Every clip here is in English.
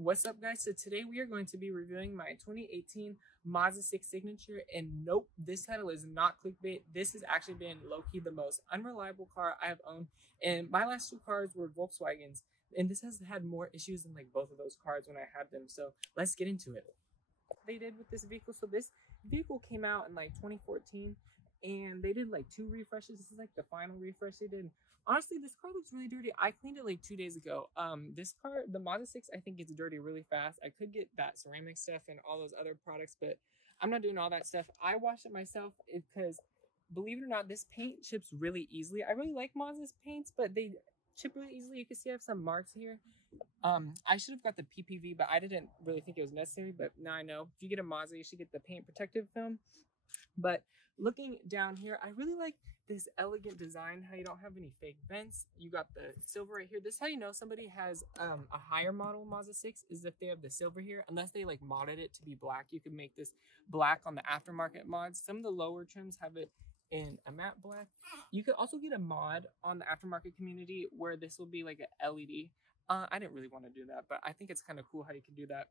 What's up, guys? So today we are going to be reviewing my 2018 Mazda 6 Signature, and nope, this title is not clickbait. This has actually been low-key the most unreliable car I have owned, and my last two cars were Volkswagens, and this has had more issues than like both of those cars when I had them. So let's get into it. They did with this vehicle. So this vehicle came out in like 2014, and they did like 2 refreshes. This is like the final refresh they did. Honestly, this car looks really dirty. I cleaned it like 2 days ago. This car, the Mazda 6, I think gets dirty really fast. I could get that ceramic stuff and all those other products, but I'm not doing all that stuff. I washed it myself because, believe it or not, this paint chips really easily. I really like Mazda's paints, but they chip really easily. You can see I have some marks here. I should have got the PPV, but I didn't really think it was necessary, but now I know. If you get a Mazda, you should get the paint protective film. But looking down here, I really like this elegant design, how you don't have any fake vents. You got the silver right here. This is how you know somebody has a higher model Mazda 6 is if they have the silver here. Unless they like modded it to be black, you can make this black on the aftermarket mods. Some of the lower trims have it in a matte black. You could also get a mod on the aftermarket community where this will be like an LED. I didn't really want to do that, but I think it's kind of cool how you can do that.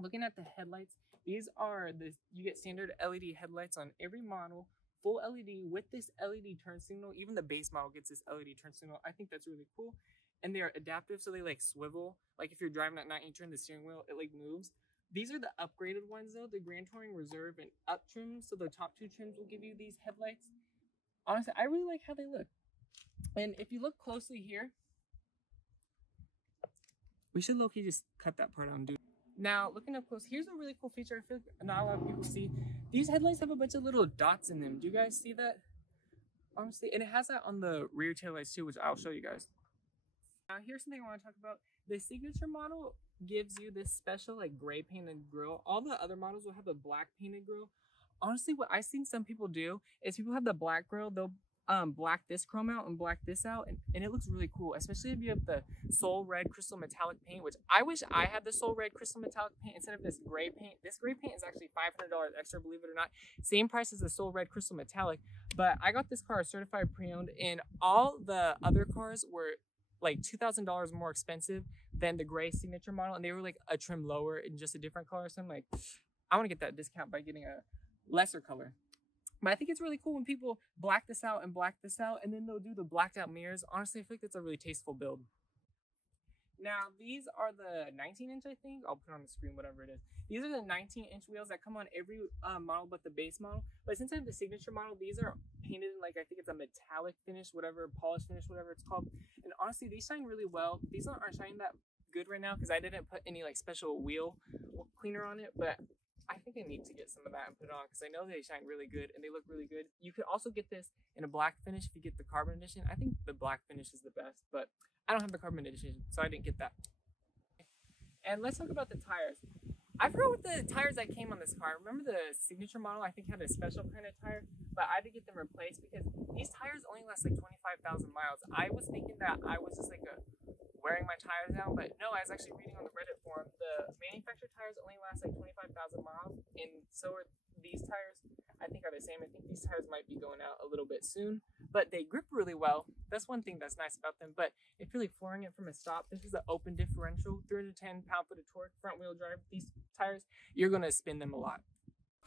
Looking at the headlights, these are you get standard LED headlights on every model, full LED with this LED turn signal. Even the base model gets this LED turn signal. I think that's really cool. And they are adaptive, so they like swivel. Like if you're driving at night and you turn the steering wheel, it like moves. These are the upgraded ones though, the Grand Touring Reserve and Up trims. So the top 2 trims will give you these headlights. Honestly, I really like how they look. And if you look closely here, we should low-key just cut that part out and do. Now, looking up close, here's a really cool feature I feel like not a lot of people see. These headlights have a bunch of little dots in them. Do you guys see that? Honestly, and it has that on the rear taillights too, which I'll show you guys. Now, here's something I want to talk about. The Signature model gives you this special like gray painted grille. All the other models will have a black painted grille. Honestly, what I've seen some people do is people have the black grille, they'll black this chrome out and black this out, and it looks really cool, especially if you have the Soul Red Crystal Metallic paint, which I wish I had the Soul Red Crystal Metallic paint instead of this gray paint. This gray paint is actually $500 extra, believe it or not. Same price as the Soul Red Crystal Metallic, but I got this car certified pre-owned, and all the other cars were like $2,000 more expensive than the gray Signature model, and they were like a trim lower in just a different color. So I'm like, I want to get that discount by getting a lesser color. But I think it's really cool when people black this out, and then they'll do the blacked out mirrors. Honestly, I feel like that's a really tasteful build. Now, these are the 19-inch, I think. I'll put it on the screen, whatever it is. These are the 19-inch wheels that come on every model but the base model. But since I have the Signature model, these are painted in like, I think it's a metallic finish, whatever, polished finish, whatever it's called. And honestly, these shine really well. These aren't shining that good right now because I didn't put any like special wheel cleaner on it, but I think I need to get some of that and put it on because I know they shine really good and they look really good. You could also get this in a black finish if you get the carbon edition. I think the black finish is the best, but I don't have the carbon edition, so I didn't get that. And let's talk about the tires. I forgot what the tires that came on this car. Remember the Signature model, I think, had a special kind of tire, but I had to get them replaced because these tires only last like 25,000 miles. I was thinking that I was just like wearing my tires down, but no, I was actually reading on the Reddit forum, the manufacturer tires only last like 25,000 miles, and so are these tires. I think are the same. I think these tires might be going out a little bit soon, but they grip really well. That's one thing that's nice about them. But if you're like flooring it from a stop, this is an open differential, 310 pound-foot of torque, front wheel drive. These tires, you're gonna spin them a lot.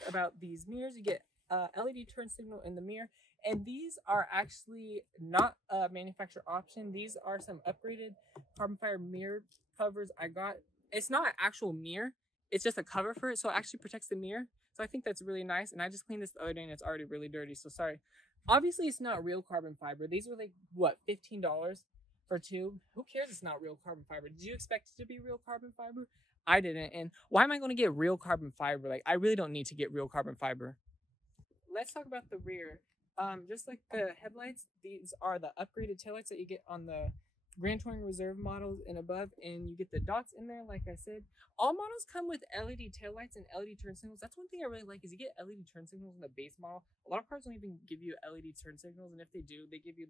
About these mirrors, you get LED turn signal in the mirror, and these are actually not a manufacturer option. These are some upgraded carbon fiber mirror covers I got. It's not an actual mirror, it's just a cover for it, so it actually protects the mirror. So I think that's really nice, and I just cleaned this the other day and it's already really dirty, so sorry. Obviously it's not real carbon fiber. These were like, what, $15 for 2? Who cares it's not real carbon fiber? Did you expect it to be real carbon fiber? I didn't, and why am I going to get real carbon fiber? Like, I really don't need to get real carbon fiber. Let's talk about the rear. Just like the headlights, these are the upgraded taillights that you get on the Grand Touring Reserve models and above, and you get the dots in there, like I said. All models come with LED taillights and LED turn signals. That's one thing I really like is you get LED turn signals in the base model. A lot of cars don't even give you LED turn signals, and if they do, they give you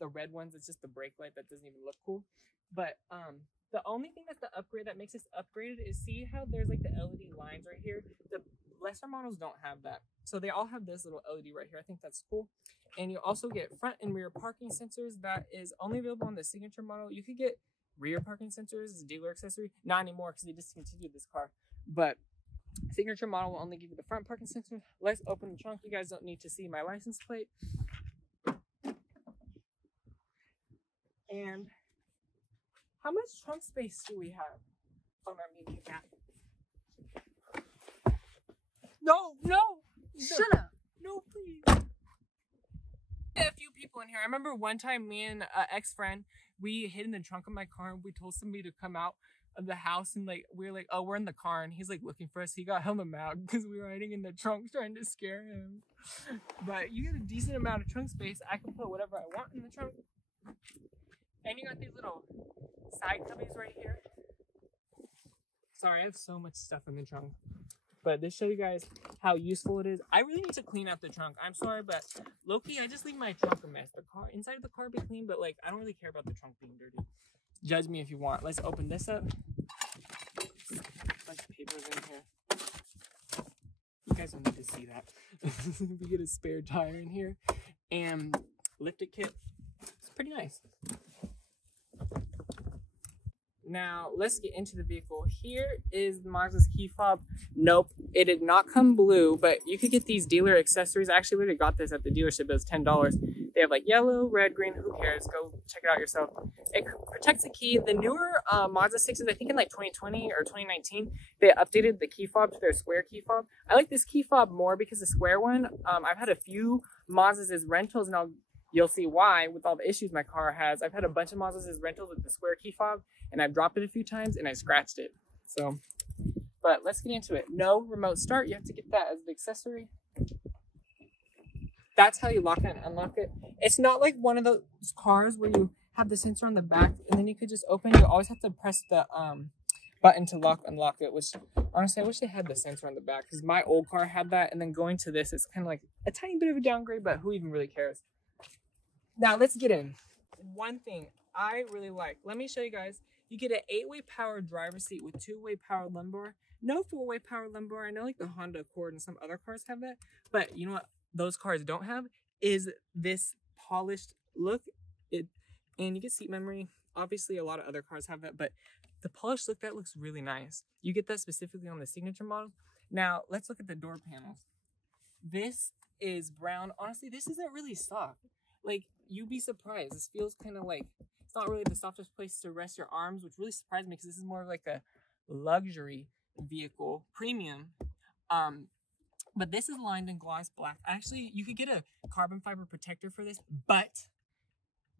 the red ones. It's just the brake light that doesn't even look cool. But the only thing that's the upgrade that makes this upgraded is see how there's like the LED lines right here. The lesser models don't have that. So they all have this little LED right here. I think that's cool. And you also get front and rear parking sensors. That is only available on the Signature model. You could get rear parking sensors as a dealer accessory. Not anymore because they discontinued this car. But signature model will only give you the front parking sensor. Let's open the trunk. You guys don't need to see my license plate. And how much trunk space do we have on our mini van? No, no! Shut up. No, please. A few people in here. I remember one time me and an ex-friend, we hid in the trunk of my car and we told somebody to come out of the house and like we were like, oh, we're in the car, and he's like looking for us. He got hella mad because we were hiding in the trunk trying to scare him. But you get a decent amount of trunk space. I can put whatever I want in the trunk. And you got these little side cubbies right here. Sorry, I have so much stuff in the trunk. But this show you guys how useful it is. I really need to clean out the trunk. I'm sorry, but low-key, I just leave my trunk a mess. The car inside of the car be clean, but like I don't really care about the trunk being dirty. Judge me if you want. Let's open this up. A bunch of papers in here. You guys don't need to see that. We get a spare tire in here and lift it kit. It's pretty nice. Now, let's get into the vehicle. Here is Mazda's key fob. Nope, it did not come blue, but you could get these dealer accessories. I actually literally got this at the dealership. It was $10. They have like yellow, red, green, who cares? Go check it out yourself. It protects the key. The newer Mazda 6s, I think in like 2020 or 2019, they updated the key fob to their square key fob. I like this key fob more because the square one, I've had a few Mazdas as rentals, and you'll see why with all the issues my car has. I've had a bunch of Mazdas as rentals with the square key fob, and I've dropped it a few times and I scratched it. So, but let's get into it. No remote start. You have to get that as the accessory. That's how you lock it and unlock it. It's not like one of those cars where you have the sensor on the back and then you could just open. You always have to press the button to unlock it, which honestly I wish they had the sensor on the back because my old car had that, and then going to this, it's kind of like a tiny bit of a downgrade, but who even really cares? Now let's get in. One thing I really like, let me show you guys. You get an 8-way power driver's seat with 2-way power lumbar. No 4-way power lumbar. I know like the Honda Accord and some other cars have that, but you know what those cars don't have is this polished look. And you get seat memory. Obviously a lot of other cars have that, but the polished look, that looks really nice. You get that specifically on the signature model. Now let's look at the door panels. This is brown. Honestly, this isn't really soft. Like, you'd be surprised. This feels kind of like, it's not really the softest place to rest your arms, which really surprised me because this is more like a luxury vehicle, premium. But this is lined in gloss black. Actually, you could get a carbon fiber protector for this, but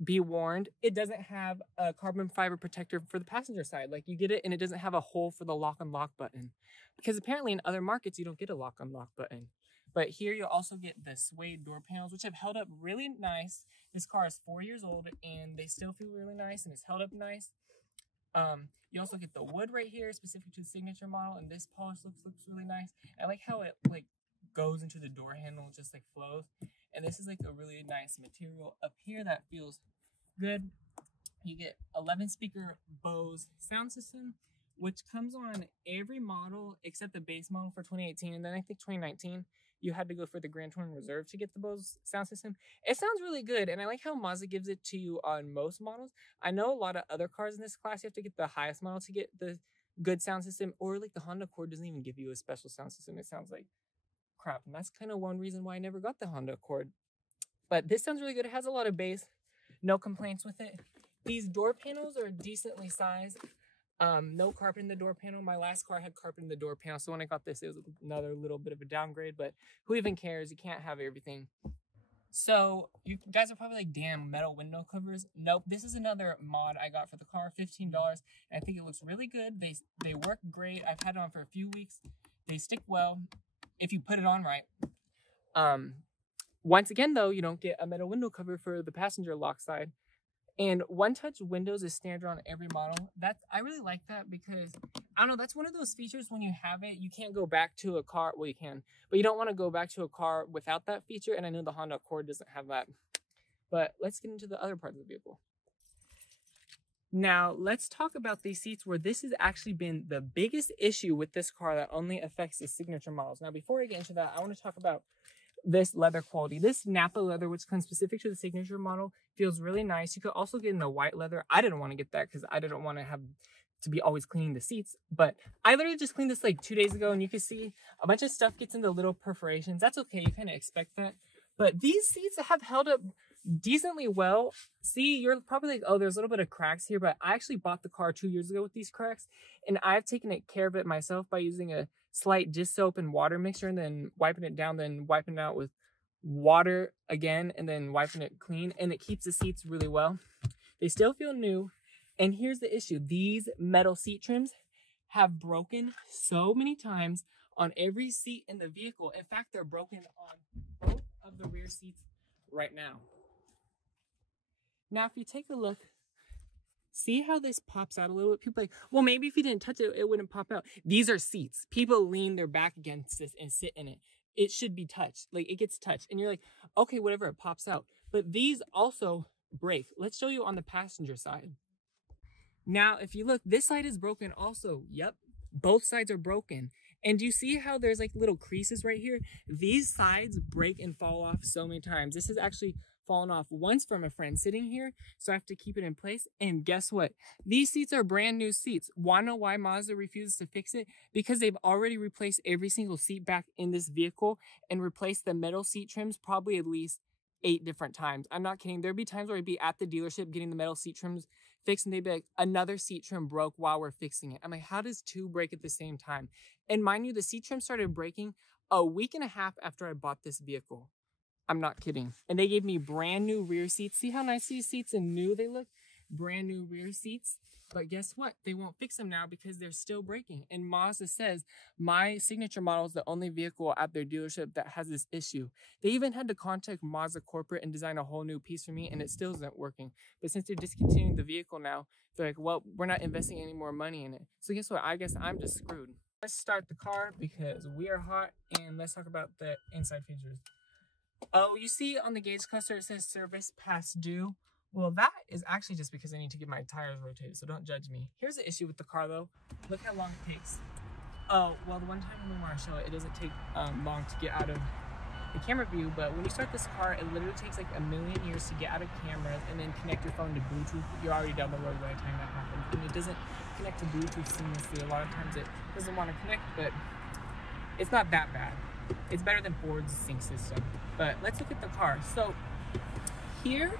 be warned, it doesn't have a carbon fiber protector for the passenger side. Like, you get it and it doesn't have a hole for the lock unlock button, because apparently in other markets you don't get a lock unlock button. But here you'll also get the suede door panels, which have held up really nice. This car is 4 years old and they still feel really nice and it's held up nice. You also get the wood right here, specific to the signature model, and this polish looks really nice. I like how it like goes into the door handle, just like flows. And this is like a really nice material up here that feels good. You get 11 speaker Bose sound system, which comes on every model except the base model for 2018, and then I think 2019. You had to go for the Grand Touring Reserve to get the Bose sound system. It sounds really good, and I like how Mazda gives it to you on most models. I know a lot of other cars in this class, you have to get the highest model to get the good sound system, or like the Honda Accord doesn't even give you a special sound system. It sounds like crap, and that's kind of one reason why I never got the Honda Accord. But this sounds really good. It has a lot of bass. No complaints with it. These door panels are decently sized. No carpet in the door panel. My last car had carpet in the door panel, so when I got this, it was another little bit of a downgrade, but who even cares? You can't have everything. So you guys are probably like, damn, metal window covers. Nope, this is another mod I got for the car, $15, and I think it looks really good. They work great. I've had it on for a few weeks. They stick well if you put it on right. Once again, though, you don't get a metal window cover for the passenger lock side. And one-touch windows is standard on every model. I really like that because, I don't know, that's one of those features when you have it, you can't go back to a car. Well, you can, but you don't want to go back to a car without that feature. And I know the Honda Accord doesn't have that. But let's get into the other parts of the vehicle. Now, let's talk about these seats, where this has actually been the biggest issue with this car that only affects the signature models. Now, before I get into that, I want to talk about this leather quality. This Napa leather, which comes specific to the signature model, feels really nice. You could also get in the white leather. I didn't want to get that because I didn't want to have to be always cleaning the seats, but I literally just cleaned this like 2 days ago, and you can see a bunch of stuff gets into little perforations. That's okay, you kind of expect that. But these seats have held up decently well. See, you're probably like, oh, there's a little bit of cracks here, but I actually bought the car 2 years ago with these cracks, and I've taken care of it myself by using a slight dish soap and water mixture, and then wiping it down, then wiping it out with water again, and then wiping it clean, and it keeps the seats really well. They still feel new. And here's the issue. These metal seat trims have broken so many times on every seat in the vehicle. In fact, they're broken on both of the rear seats right now. Now, if you take a look, see how this pops out a little bit? People are like, well, maybe if you didn't touch it, it wouldn't pop out. These are seats. People lean their back against this and sit in it. It should be touched. Like, it gets touched. And you're like, okay, whatever, it pops out. But these also break. Let's show you on the passenger side. Now, if you look, this side is broken also. Yep, both sides are broken. And do you see how there's like little creases right here? These sides break and fall off so many times. This has actually fallen off once from a friend sitting here, so I have to keep it in place. And guess what? These seats are brand new seats. Wanna know why Mazda refuses to fix it? Because they've already replaced every single seat back in this vehicle and replaced the metal seat trims probably at least 8 different times. I'm not kidding. There'd be times where I'd be at the dealership getting the metal seat trims fixed, and they'd be like, another seat trim broke while we're fixing it. I'm like, how does 2 break at the same time? And mind you, the seat trim started breaking a week and a half after I bought this vehicle. I'm not kidding. And they gave me brand new rear seats. See how nice these seats and new they look? Brand new rear seats. But guess what? They won't fix them now because they're still breaking. And Mazda says, my signature model is the only vehicle at their dealership that has this issue. They even had to contact Mazda corporate and design a whole new piece for me, and it still isn't working. But since they're discontinuing the vehicle now, they're like, well, we're not investing any more money in it. So guess what? I guess I'm just screwed. Let's start the car because we are hot, and let's talk about the inside features. Oh, you see on the gauge cluster it says service past due. Well, that is actually just because I need to get my tires rotated, so don't judge me. Here's the issue with the car, though. Look how long it takes. Oh, well, the one time when we want to show it, it doesn't take long to get out of the camera view, but when you start this car, it literally takes like a million years to get out of cameras and then connect your phone to Bluetooth. You're already down the road by the time that happens. And it doesn't connect to Bluetooth seamlessly. A lot of times it doesn't want to connect, but it's not that bad. It's better than Ford's sync system. But let's look at the car. So here,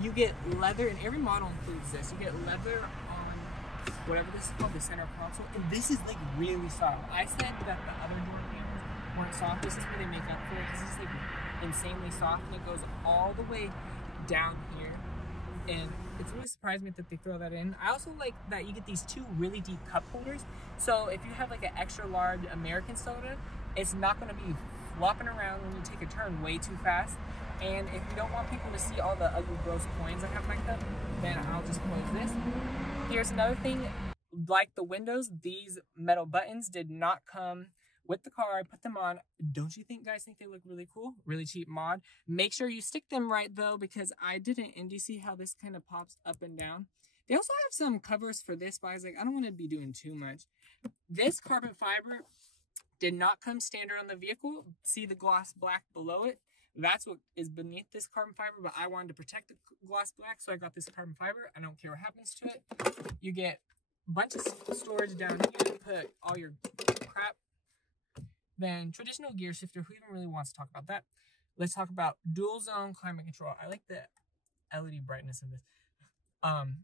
you get leather, and every model includes this. You get leather on whatever this is called, the center console, and this is like really soft. I said that the other door panels weren't soft. This is where they make up for it because it's like insanely soft, and it goes all the way down here. And it's really surprised me that they throw that in. I also like that you get these 2 really deep cup holders. So if you have like an extra large American soda, it's not going to be flopping around when you take a turn way too fast. And if you don't want people to see all the ugly, gross coins I have in my cup, then I'll just close this. Here's another thing, like the windows, these metal buttons did not come with the car. I put them on. Don't you think guys think they look really cool? Really cheap mod. Make sure you stick them right though, because I didn't. And do you see how this kind of pops up and down? They also have some covers for this, but I was like, I don't want to be doing too much. This carbon fiber did not come standard on the vehicle. See the gloss black below it? That's what is beneath this carbon fiber, but I wanted to protect the gloss black, so I got this carbon fiber. I don't care what happens to it. You get a bunch of storage down here to put all your crap. Then traditional gear shifter, who even really wants to talk about that? Let's talk about dual zone climate control. I like the LED brightness of this.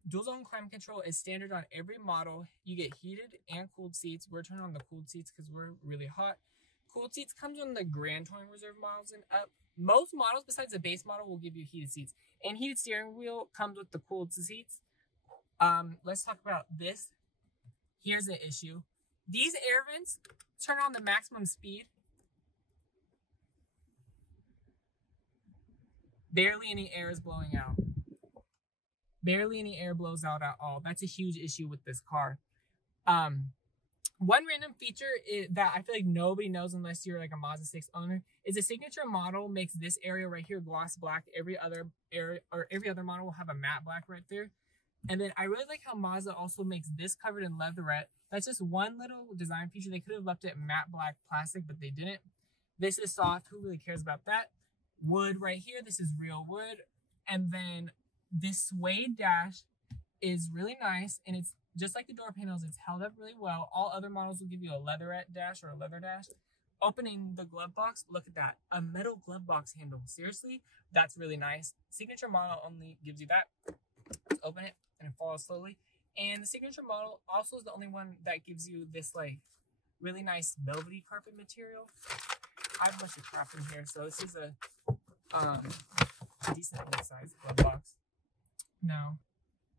Dual zone climate control is standard on every model. You get heated and cooled seats. We're turning on the cooled seats because we're really hot. Cooled seats comes on the Grand Touring Reserve models and up. Most models besides the base model will give you heated seats. And heated steering wheel comes with the cooled seats. Let's talk about this. Here's the issue. These air vents turn on the maximum speed. Barely any air is blowing out. Barely any air blows out at all. That's a huge issue with this car. One random feature that I feel like nobody knows unless you're like a Mazda6 owner is a signature model makes this area right here gloss black. Every other area or every other model will have a matte black right there. And then I really like how Mazda also makes this covered in leatherette. That's just one little design feature. They could have left it matte black plastic, but they didn't. This is soft. Who really cares about that? Wood right here. This is real wood. And then this suede dash is really nice, and it's just like the door panels. It's held up really well. All other models will give you a leatherette dash or a leather dash. Opening the glove box, look at that. A metal glove box handle. Seriously, that's really nice. Signature model only gives you that. Let's open it, and it falls slowly. And the signature model also is the only one that gives you this like really nice velvety carpet material. I have a bunch of crap in here, so this is a decent size glove box. Now,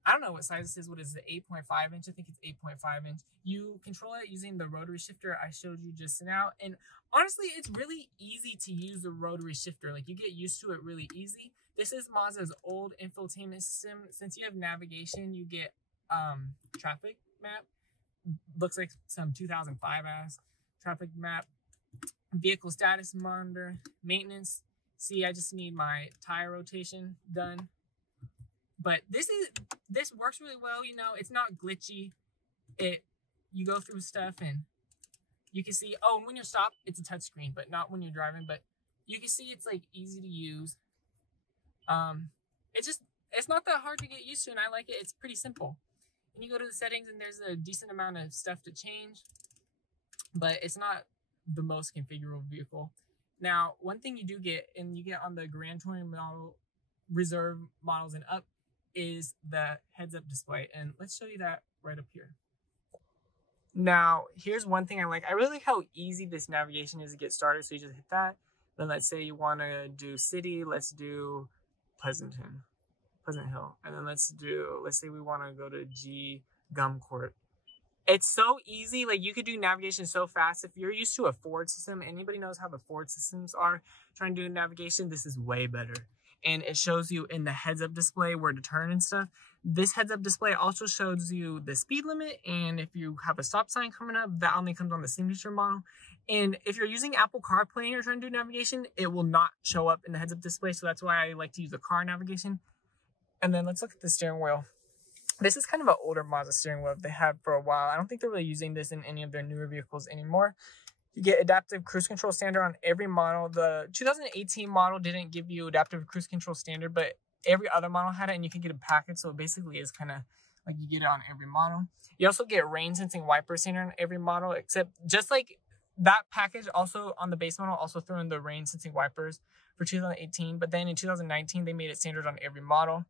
I don't know what size this is. What is it, 8.5 inch? I think it's 8.5 inch. You control it using the rotary shifter I showed you just now. And honestly, it's really easy to use the rotary shifter. Like, you get used to it really easy. This is Mazda's old infotainment system. Since you have navigation, you get traffic map. Looks like some 2005 ass traffic map. Vehicle status monitor. Maintenance. See, I just need my tire rotation done. But this works really well, you know, it's not glitchy. You go through stuff and you can see, oh, and when you're stopped, it's a touch screen, but not when you're driving. But you can see it's like easy to use. It's not that hard to get used to, and I like it. It's pretty simple. And you go to the settings and there's a decent amount of stuff to change, but it's not the most configurable vehicle. Now, one thing you do get, and you get on the Grand Touring model, Reserve models and up, is the heads-up display, and let's show you that right up here. Now, here's one thing I like. I really like how easy this navigation is to get started. So you just hit that. Then let's say you want to do city. Let's do Pleasant Hill. And then let's say we want to go to G Gumcourt. It's so easy. Like, you could do navigation so fast. If you're used to a Ford system, anybody knows how the Ford systems are trying to do navigation, this is way better. And it shows you in the heads-up display where to turn and stuff. This heads-up display also shows you the speed limit, and if you have a stop sign coming up, that only comes on the signature model. And if you're using Apple CarPlay and you're trying to do navigation, it will not show up in the heads-up display, so that's why I like to use the car navigation. And then let's look at the steering wheel. This is kind of an older Mazda steering wheel they had for a while. I don't think they're really using this in any of their newer vehicles anymore. You get adaptive cruise control standard on every model. The 2018 model didn't give you adaptive cruise control standard, but every other model had it, and you can get a package. So it basically is kind of like you get it on every model. You also get rain sensing wiper standard on every model, except just like that package also on the base model also threw in the rain sensing wipers for 2018. But then in 2019, they made it standard on every model.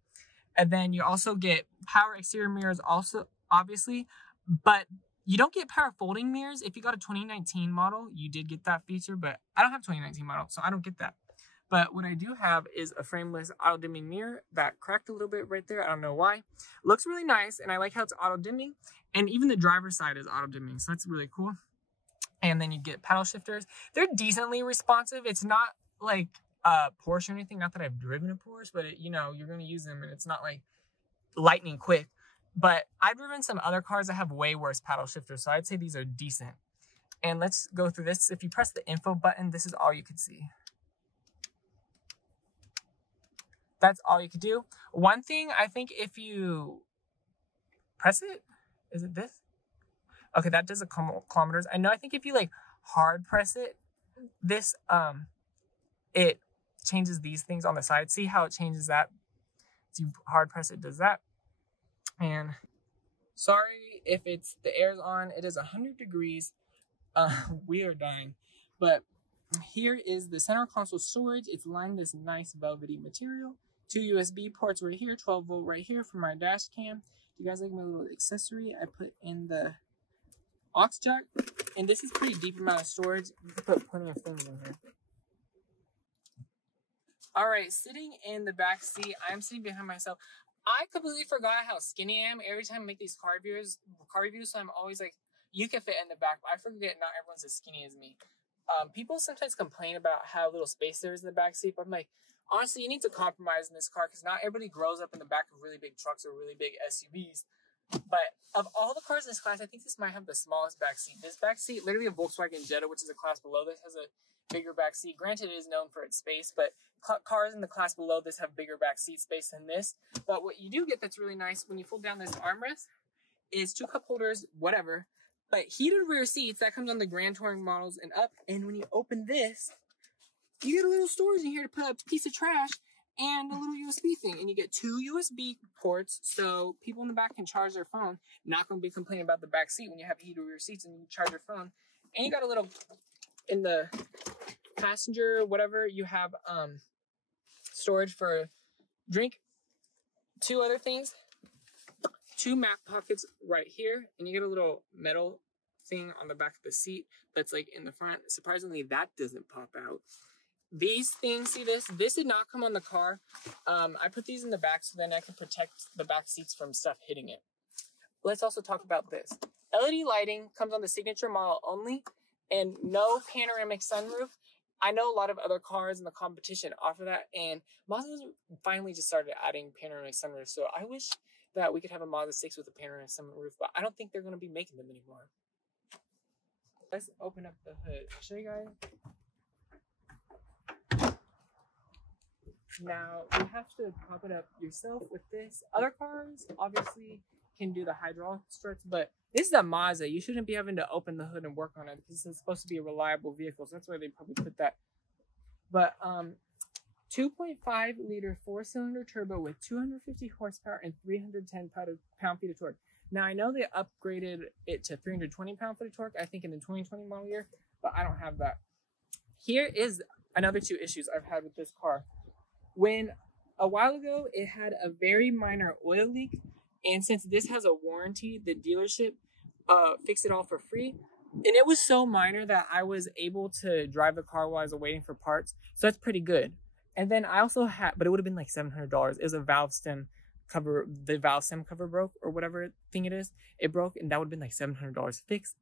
And then you also get power exterior mirrors also, obviously, but you don't get power folding mirrors. If you got a 2019 model, you did get that feature, but I don't have a 2019 model, so I don't get that. But what I do have is a frameless auto-dimming mirror that cracked a little bit right there. I don't know why. Looks really nice, and I like how it's auto-dimming, and even the driver's side is auto-dimming, so that's really cool. And then you get paddle shifters. They're decently responsive. It's not like a Porsche or anything. Not that I've driven a Porsche, but you know, you're going to use them, and it's not like lightning quick. But I've driven some other cars that have way worse paddle shifters, so I'd say these are decent. And let's go through this. If you press the info button, this is all you can see. That's all you can do. One thing, I think if you press it, is it this? Okay, that does the kilometers. I think if you like hard press it, this, it changes these things on the side. See how it changes that? So you hard press it, does that. And sorry if it's the air's on. It is 100 degrees. We are dying. But here is the center console storage. It's lined this nice velvety material. 2 USB ports right here, 12 volt right here for my dash cam. You guys like my little accessory? I put in the aux jack, and this is pretty deep amount of storage. You can put plenty of things in here. All right, sitting in the back seat, I'm sitting behind myself. I completely forgot how skinny I am every time I make these car reviews, so I'm always like, you can fit in the back, but I forget not everyone's as skinny as me. People sometimes complain about how little space there is in the back seat, but I'm like, honestly, you need to compromise in this car because not everybody grows up in the back of really big trucks or really big SUVs. But of all the cars in this class, I think this might have the smallest back seat. This back seat, literally a Volkswagen Jetta, which is a class below this, has a bigger back seat. Granted, it is known for its space, but cars in the class below this have bigger back seat space than this. But what you do get that's really nice when you fold down this armrest is 2 cup holders, whatever. But heated rear seats, that comes on the Grand Touring models and up. And when you open this, you get a little storage in here to put a piece of trash and a little USB thing. And you get 2 USB ports, so people in the back can charge their phone. Not going to be complaining about the back seat when you have heated rear seats and you charge your phone. And you got a little, in the passenger, whatever, you have storage for drink. 2 other things. 2 map pockets right here. And you get a little metal thing on the back of the seat that's like in the front. Surprisingly, that doesn't pop out. These things, see this? This did not come on the car. I put these in the back so then I can protect the back seats from stuff hitting it. Let's also talk about this. LED lighting comes on the signature model only and no panoramic sunroof. I know a lot of other cars in the competition offer that, and Mazda finally just started adding panoramic sunroof. So I wish that we could have a Mazda6 with a panoramic sunroof, but I don't think they're going to be making them anymore. Let's open up the hood. I'll show you guys. Now, you have to pop it up yourself with this. Other cars, obviously, can do the hydraulic struts, but this is a Mazda. You shouldn't be having to open the hood and work on it because it's supposed to be a reliable vehicle, so that's why they probably put that. But 2.5 liter 4-cylinder turbo with 250 horsepower and 310 pound-feet of torque. Now, I know they upgraded it to 320 pound-feet of torque, I think, in the 2020 model year, but I don't have that. Here is another 2 issues I've had with this car. When a while ago, it had a very minor oil leak, and since this has a warranty, the dealership fixed it all for free. And it was so minor that I was able to drive the car while I was waiting for parts. So that's pretty good. And then I also had, but it would have been like $700. It was a valve stem cover, the valve stem cover broke or whatever thing it is. It broke, and that would have been like $700 fixed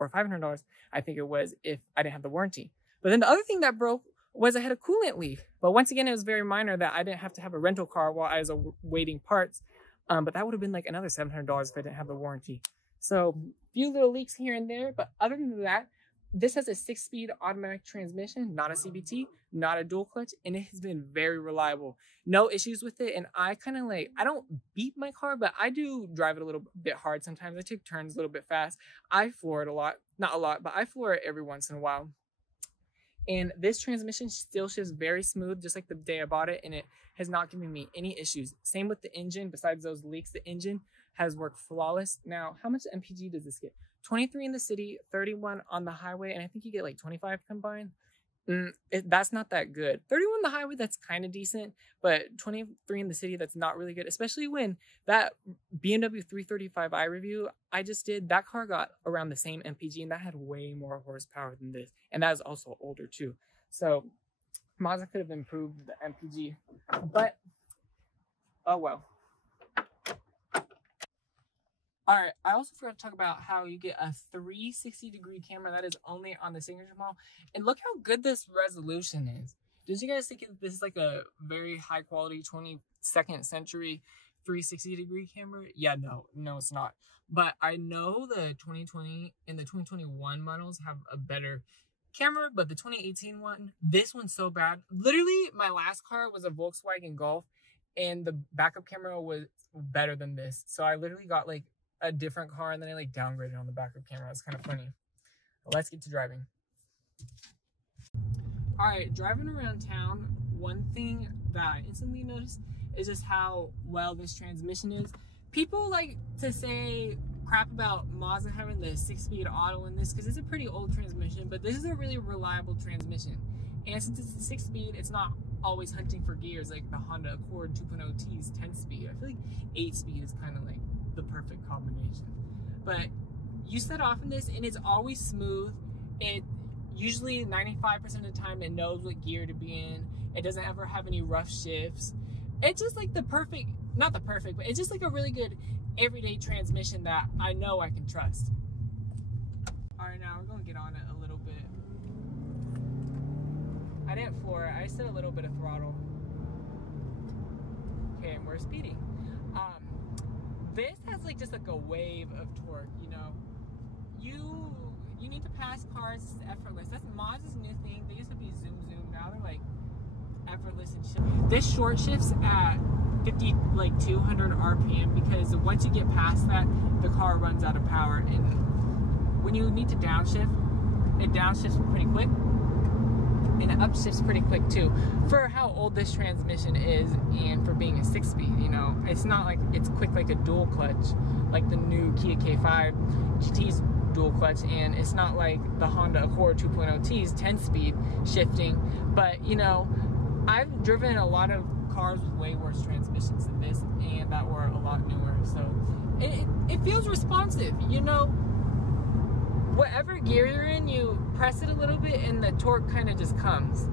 or $500, I think it was, if I didn't have the warranty. But then the other thing that broke was I had a coolant leak. But once again, it was very minor that I didn't have to have a rental car while I was waiting parts. But that would have been like another $700 if I didn't have the warranty. So few little leaks here and there. But other than that, this has a 6-speed automatic transmission, not a CVT, not a dual clutch, and it has been very reliable. No issues with it. And I kind of like, I don't beat my car, but I do drive it a little bit hard sometimes. I take turns a little bit fast. I floor it a lot, not a lot, but I floor it every once in a while. And this transmission still shifts very smooth, just like the day I bought it, and it has not given me any issues. Same with the engine. Besides those leaks, the engine has worked flawless. Now, how much MPG does this get? 23 in the city, 31 on the highway, and I think you get like 25 combined. That's not that good. 31 on the highway, that's kind of decent, but 23 in the city, that's not really good, especially when that BMW 335i review I just did, that car got around the same MPG, and that had way more horsepower than this, and that is also older too. So Mazda could have improved the MPG, but oh well. All right, I also forgot to talk about how you get a 360-degree camera that is only on the signature model. And look how good this resolution is. Did you guys think this is like a very high-quality 22nd century 360-degree camera? Yeah, no, it's not. But I know the 2020 and the 2021 models have a better camera, but the 2018 one, this one's so bad. Literally, my last car was a Volkswagen Golf, and the backup camera was better than this. So I literally got like a different car, and then I like downgraded on the backup camera. It's kind of funny. Let's get to driving. All right, driving around town, one thing that I instantly noticed is just how well this transmission is. People like to say crap about Mazda having the 6-speed auto in this because it's a pretty old transmission, but this is a really reliable transmission. And since it's a 6-speed, it's not always hunting for gears like the Honda Accord 2.0T's 10-speed. I feel like 8-speed is kind of like the perfect combination. But you set off in this and it's always smooth. It usually 95% of the time it knows what gear to be in. It doesn't ever have any rough shifts. It's just like the perfect, not the perfect, but it's just like a really good everyday transmission that I know I can trust. All right, now we're gonna get on it a little bit. I didn't floor it, I just did a little bit of throttle. Okay, and we're speeding. This has like just like a wave of torque, you know. You need to pass cars effortless. That's Mazda's new thing. They used to be zoom, now they're like effortless and shit. This short shifts at 200 RPM because once you get past that, the car runs out of power. And when you need to downshift, it downshifts pretty quick. and it upshifts pretty quick too for how old this transmission is, and for being a 6-speed. You know, it's not like it's quick like a dual clutch like the new Kia K5 GT's dual clutch, and it's not like the Honda Accord 2.0 T's 10-speed shifting. But you know, I've driven a lot of cars with way worse transmissions than this, and that were a lot newer, so it feels responsive. You know, whatever gear you're in, you press it a little bit and the torque kind of just comes.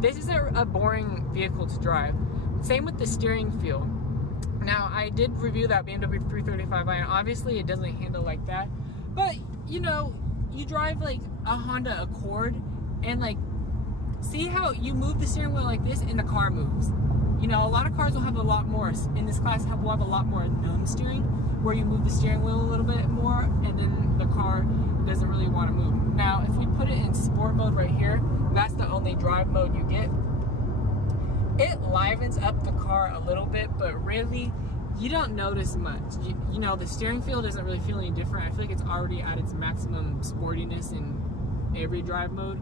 This isn't a boring vehicle to drive. Same with the steering feel. Now, I did review that BMW 335i, and obviously it doesn't handle like that, but you know, you drive like a Honda Accord and like, see how you move the steering wheel like this and the car moves. You know, a lot of cars will have a lot more, in this class will have a lot more numb steering, where you move the steering wheel a little bit more and then the car doesn't really want to move. Now, if we put it in sport mode right here, that's the only drive mode you get. It livens up the car a little bit, but really, you don't notice much. You know, the steering feel doesn't really feel any different. I feel like it's already at its maximum sportiness in every drive mode.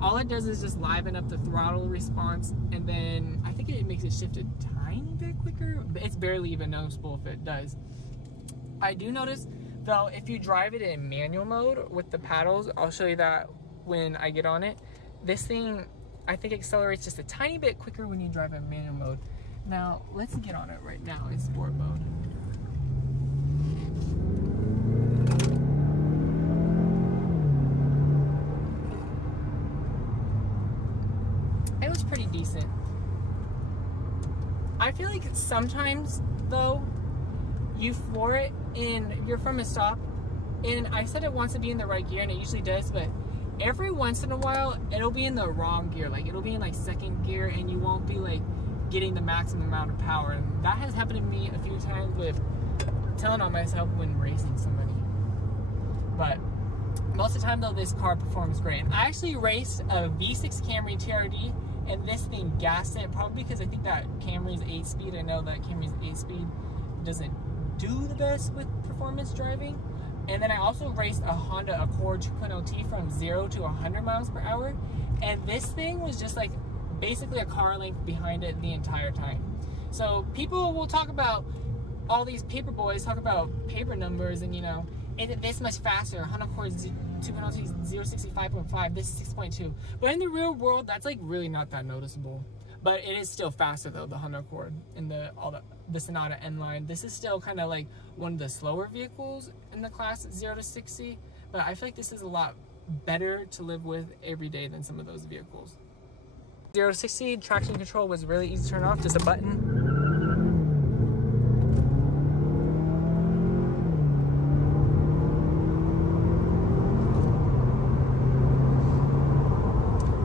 All it does is just liven up the throttle response, and then I think it makes it shift a tiny bit quicker. It's barely even noticeable if it does. I do notice, though, if you drive it in manual mode with the paddles, I'll show you that when I get on it. This thing, I think, accelerates just a tiny bit quicker when you drive in manual mode. Now, let's get on it right now in sport mode. It was pretty decent. I feel like sometimes, though, you floor it and you're from a stop, and I said it wants to be in the right gear, and it usually does, but every once in a while it'll be in the wrong gear. Like, it'll be in like second gear, and you won't be like getting the maximum amount of power. And that has happened to me a few times with telling on myself when racing somebody. But most of the time, though, this car performs great. And I actually raced a V6 Camry TRD, and this thing gassed it, probably because I think that Camry's 8-speed. I know that Camry's 8-speed doesn't do the best with performance driving. And then I also raced a Honda Accord 2.0 T from 0 to 100 miles per hour, and this thing was just like basically a car length behind it the entire time. So people will talk about, all these paper boys talk about paper numbers, and you know, it's this much faster. Honda Accord 2.0 T is 0-65.5, this is 6.2. But in the real world, that's like really not that noticeable. But it is still faster though, the Honda Accord and the Sonata N-Line. This is still kind of like one of the slower vehicles in the class 0 to 60. But I feel like this is a lot better to live with every day than some of those vehicles. 0 to 60, traction control was really easy to turn off, just a button.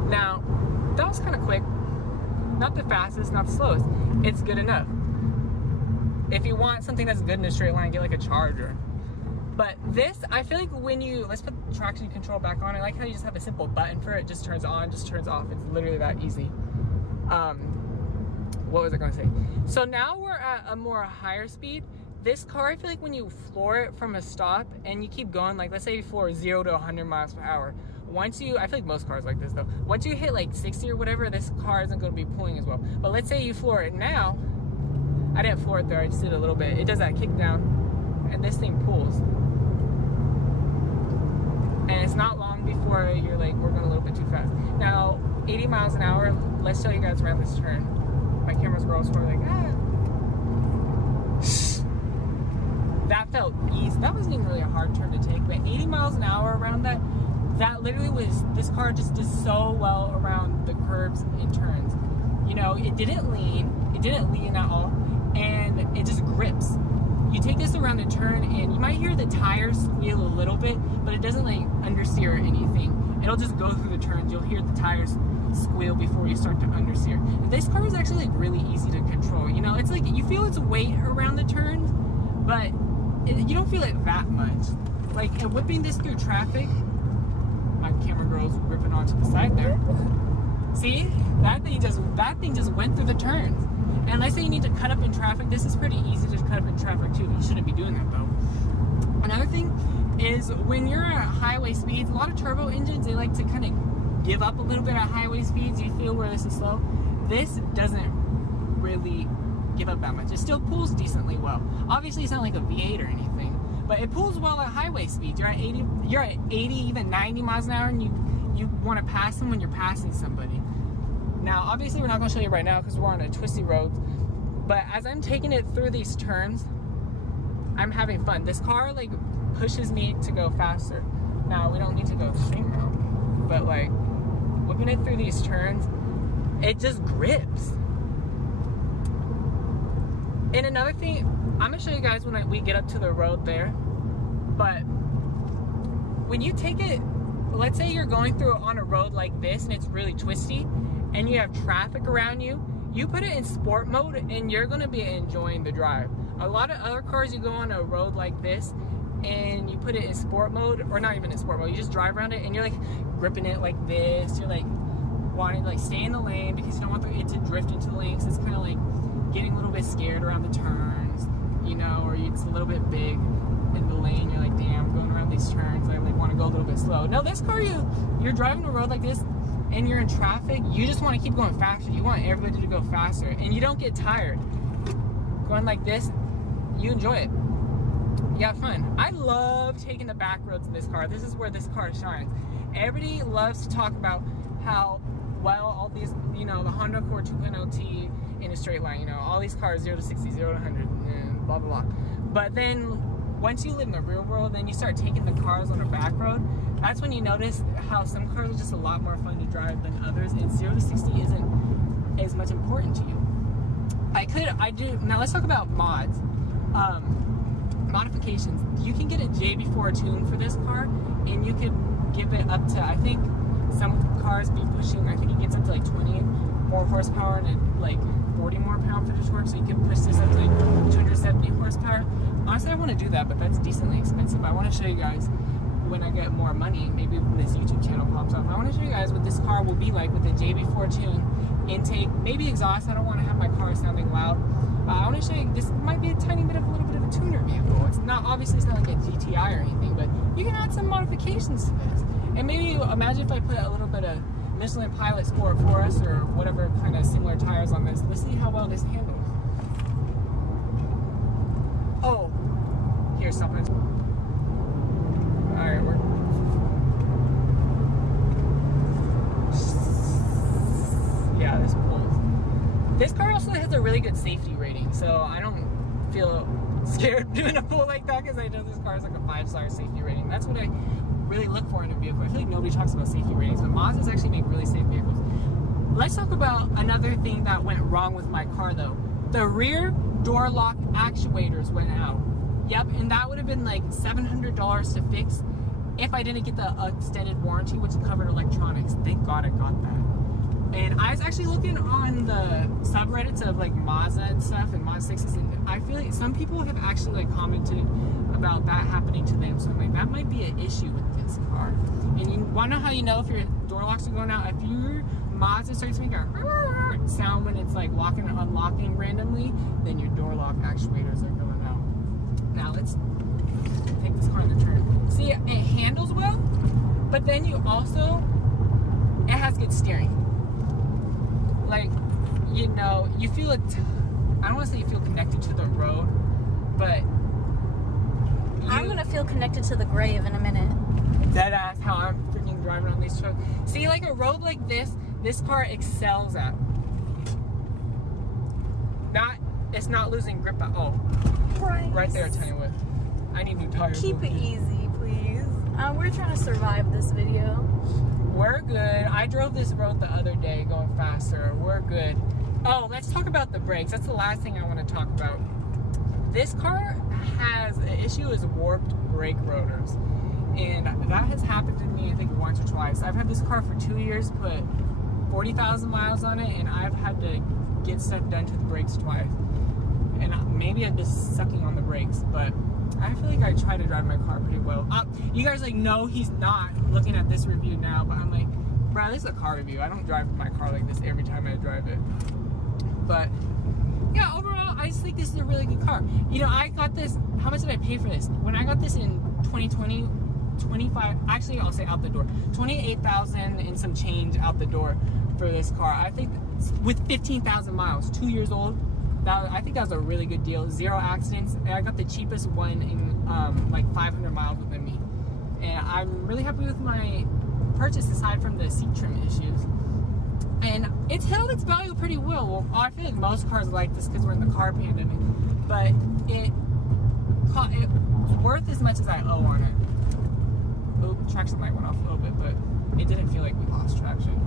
Now, that was kind of quick. Not the fastest, not the slowest. It's good enough. If you want something that's good in a straight line, get like a Charger. But this, I feel like when you, let's put traction control back on. I like how you just have a simple button for it. Just turns on, just turns off. It's literally that easy. What was I gonna say? So now we're at a more higher speed. This car, I feel like when you floor it from a stop and you keep going, like let's say you floor 0 to 100 miles per hour. Once you, I feel like most cars like this though, once you hit like 60 or whatever, this car isn't going to be pulling as well. But let's say you floor it now. I didn't floor it there, I just did a little bit. It does that kick down, and this thing pulls. And it's not long before you're like, we're going a little bit too fast. Now, 80 miles an hour, let's show you guys around this turn. My camera's girls were like, ah. That felt easy. That wasn't even really a hard turn to take, but 80 miles an hour around that, that literally was, this car just does so well around the curbs and turns. You know, it didn't lean at all, and it just grips. You take this around the turn, and you might hear the tires squeal a little bit, but it doesn't like understeer or anything. It'll just go through the turns. You'll hear the tires squeal before you start to understeer. This car is actually like really easy to control. You know, it's like you feel its weight around the turns, but you don't feel it that much. Like, whipping this through traffic, my camera girl's ripping onto the side there. See, that thing just went through the turns. And let's say you need to cut up in traffic. This is pretty easy to cut up in traffic too. You shouldn't be doing that though. Another thing is when you're at highway speeds, a lot of turbo engines, they like to kind of give up a little bit at highway speeds, you feel where this is slow. This doesn't really give up that much. It still pulls decently well. Obviously, it's not like a V8 or anything, but it pulls well at highway speeds. You're at 80, even 90 miles an hour, and you want to pass them when you're passing somebody. Now, obviously, we're not going to show you right now because we're on a twisty road, but as I'm taking it through these turns, I'm having fun. This car, like, pushes me to go faster. Now, we don't need to go straight now, but, like, whipping it through these turns, it just grips. And another thing, I'm going to show you guys when we get up to the road there, but when you take it, let's say you're going through on a road like this and it's really twisty and you have traffic around you, you put it in sport mode and you're going to be enjoying the drive. A lot of other cars, you go on a road like this and you put it in sport mode, or not even in sport mode, you just drive around it and you're like gripping it like this, you're like wanting to like stay in the lane because you don't want it to drift into the lane, so it's kind of like getting a little bit scared around the turns, you know, or it's a little bit big in the lane, you're like, damn, I'm going around these turns, I like want to go a little bit slow. No, this car, you're driving a road like this and you're in traffic, you just want to keep going faster, you want everybody to go faster, and you don't get tired. Going like this, you enjoy it. You have fun. I love taking the back roads in this car. This is where this car shines. Everybody loves to talk about how well all these, you know, the Honda Accord 2.0T in a straight line, you know, all these cars 0 to 60, 0 to 100, and blah, blah, blah. But then once you live in the real world, then you start taking the cars on a back road. That's when you notice how some cars are just a lot more fun to drive than others, and 0 to 60 isn't as much important to you. I do, now let's talk about mods. Modifications. You can get a JB4 tune for this car, and you could give it up to, I think some cars be pushing, I think it gets up to like 20 more horsepower and like 40 more pound-foot of torque, so you can push this up to like 270 horsepower. Honestly, I want to do that, but that's decently expensive. I want to show you guys when I get more money, maybe when this YouTube channel pops up. I want to show you guys what this car will be like with a JB4 tune, intake, maybe exhaust. I don't want to have my car sounding loud. I want to show you, this might be a tiny bit of a little bit of a tuner vehicle. It's not, obviously it's not like a GTI or anything, but you can add some modifications to this. And maybe imagine if I put a little bit of Michelin Pilot Sport 4S or whatever kind of similar tires on this. Let's see how well this handles. Oh, here's something. Alright, yeah, this pulls. This car also has a really good safety rating, so I don't feel scared doing a pull like that because I know this car is like a 5-star safety rating. That's what I really look for in a vehicle. I feel like nobody talks about safety ratings, but Mazdas actually make really safe vehicles. Let's talk about another thing that went wrong with my car though. The rear door lock actuators went out. Yep, and that would have been like $700 to fix if I didn't get the extended warranty, which covered electronics. Thank God I got that. And I was actually looking on the subreddits of like Mazda and stuff and Mazda6s, and I feel like some people have actually like commented about that happening to them. So I'm like, that might be an issue with this car. And you want to know how you know if your door locks are going out? If your Mazda starts making a sound when it's like locking and unlocking randomly, then your door lock actuators are going out. Now let's take this car in the turn. See, it handles well, but then you also, it has good steering. Like, you know, you feel it, I don't want to say you feel connected to the road, but I'm gonna feel connected to the grave in a minute. That's how I'm freaking driving on these roads. See, like a road like this car excels at. It's not losing grip at all. Right there, tell you what. I need new tires. Keep it easy, please. We're trying to survive this video. We're good. I drove this road the other day going faster. We're good. Oh, let's talk about the brakes. That's the last thing I want to talk about. This car has an issue is warped brake rotors. And that has happened to me, I think, once or twice. I've had this car for 2 years, put 40,000 miles on it, and I've had to get stuff done to the brakes twice. And maybe I'm just sucking on the brakes, but I feel like I try to drive my car pretty well. You guys are like, no, he's not, looking at this review now, but I'm like, bro, this is a car review. I don't drive my car like this every time I drive it. But yeah, overall, I just think this is a really good car. You know, I got this, how much did I pay for this? When I got this in 2020, 25, actually I'll say out the door, 28,000 and some change out the door for this car. I think with 15,000 miles, 2 years old, I think that was a really good deal. 0 accidents, and I got the cheapest one in like 500 miles within me. And I'm really happy with my purchase aside from the seat trim issues. And it's held its value pretty well. I feel like most cars are like this because we're in the car pandemic. But it's worth as much as I owe on it. Oh, traction light went off a little bit, but it didn't feel like we lost traction.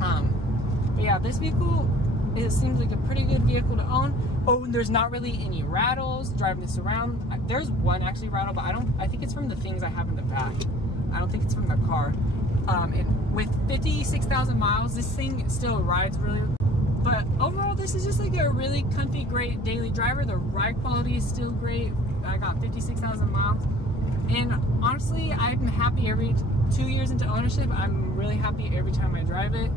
But yeah, this vehicle, it seems like a pretty good vehicle to own. Oh, and there's not really any rattles driving this around. There's one actually rattle, but I think it's from the things I have in the back. I don't think it's from the car. And with 56,000 miles, this thing still rides really. But overall, this is just like a really comfy, great daily driver. The ride quality is still great. I got 56,000 miles. And honestly, I'm happy every 2 years into ownership. I'm really happy every time I drive it.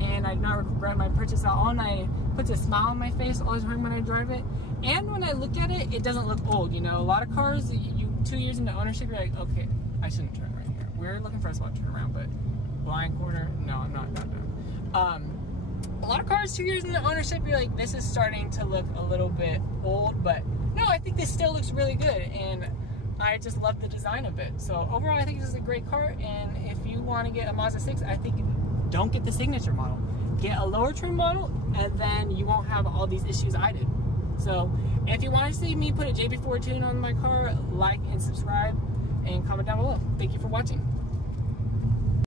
And I do not regret my purchase at all. And I puts a smile on my face all the time when I drive it. And when I look at it, it doesn't look old. You know, a lot of cars, 2 years into ownership, you're like, okay, I shouldn't turn right here. We're looking for a spot to turn around, but blind corner, no, I'm not done. A lot of cars 2 years into ownership, you're like, this is starting to look a little bit old, but no, I think this still looks really good, and I just love the design of it. So overall, I think this is a great car, and if you want to get a Mazda 6, I think don't get the signature model. Get a lower trim model, and then you won't have all these issues I did. So if you want to see me put a JB4 tune on my car, like and subscribe, and comment down below. Thank you for watching.